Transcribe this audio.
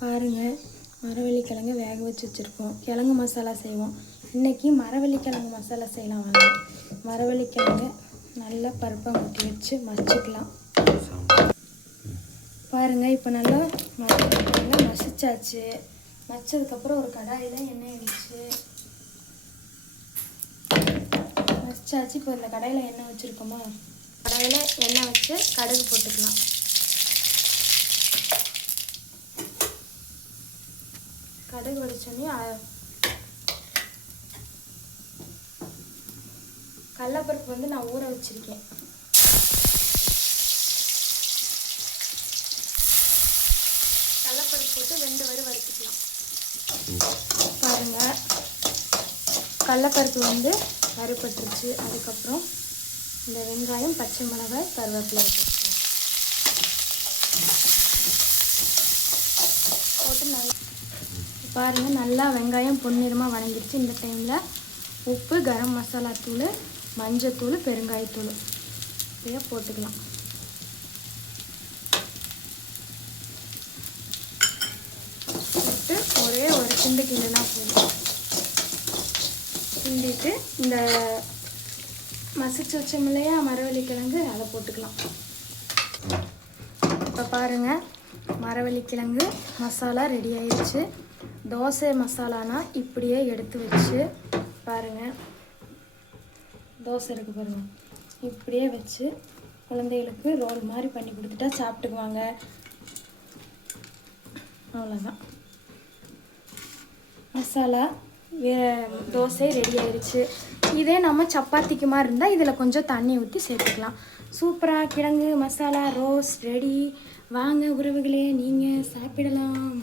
பாருங்கள், மரவள்ளிக்கிழங்கு வேக வச்சு வச்சுருக்கோம். கிழங்கு மசாலா செய்வோம். இன்றைக்கி மரவள்ளிக்கிழங்கு மசாலா செய்யலாம் வாங்க. மரவள்ளிக்கிழங்கு நல்லா பருப்பை ஊற்றி வச்சு மசிச்சுக்கலாம். பாருங்கள், இப்போ நல்லா மரவள்ளிக்கிழங்கு மசிச்சாச்சு. மசிச்சதுக்கப்புறம் ஒரு கடாயில் எண்ணெய் வச்சு மசிச்சாச்சு. இப்போ இந்த கடாயில் எண்ணெய் வச்சுருக்கோமா, கடாயில் எண்ணெய் வச்சு கடுகு போட்டுக்கலாம். கடுகு வடிச்சோடனே கடலைப்பருப்பு வந்து நான் ஊற வச்சுருக்கேன். கடலைப்பருப்பு போட்டு 2 வரை வறுத்துக்கலாம். பாருங்கள், கடலைப்பருப்பு வந்து வறுபட்டுருச்சு. அதுக்கப்புறம் இந்த வெங்காயம், பச்சை மிளகாய், கருவேப்பிலை போட்டு நல்லா பாருங்கள். நல்லா வெங்காயம் பொன்னிறமாக வணங்கிடுச்சு. இந்த டைமில் உப்பு, கரம் மசாலா தூள், மஞ்சத்தூள், பெருங்காயத்தூள் இதையே போட்டுக்கலாம். போட்டு ஒரே ஒரு கிண்டு கிண்டுனா போதும். கிண்டிட்டு இந்த மசிச்சு வச்சோம் இல்லையா மரவள்ளிக்கிழங்கு, அதை போட்டுக்கலாம். இப்போ பாருங்கள், மரவள்ளிக்கிழங்கு மசாலா ரெடி ஆயிடுச்சு. தோசை மசாலானா இப்படியே எடுத்து வச்சு பாருங்கள், தோசை இருக்குது பாருங்கள், இப்படியே வச்சு குழந்தைகளுக்கு ரோல் மாதிரி பண்ணி கொடுத்துட்டா சாப்பிட்டுக்குவாங்க. அவ்வளோதான், மசாலா தோசை ரெடி ஆயிடுச்சு. இதே நம்ம சப்பாத்திக்கு மாதிரி இருந்தால் இதில் கொஞ்சம் தண்ணி ஊற்றி சேர்த்துக்கலாம். சூப்பராக கிழங்கு மசாலா ரோஸ் ரெடி. வாங்க உறவுகளே, நீங்கள் சாப்பிடலாம்.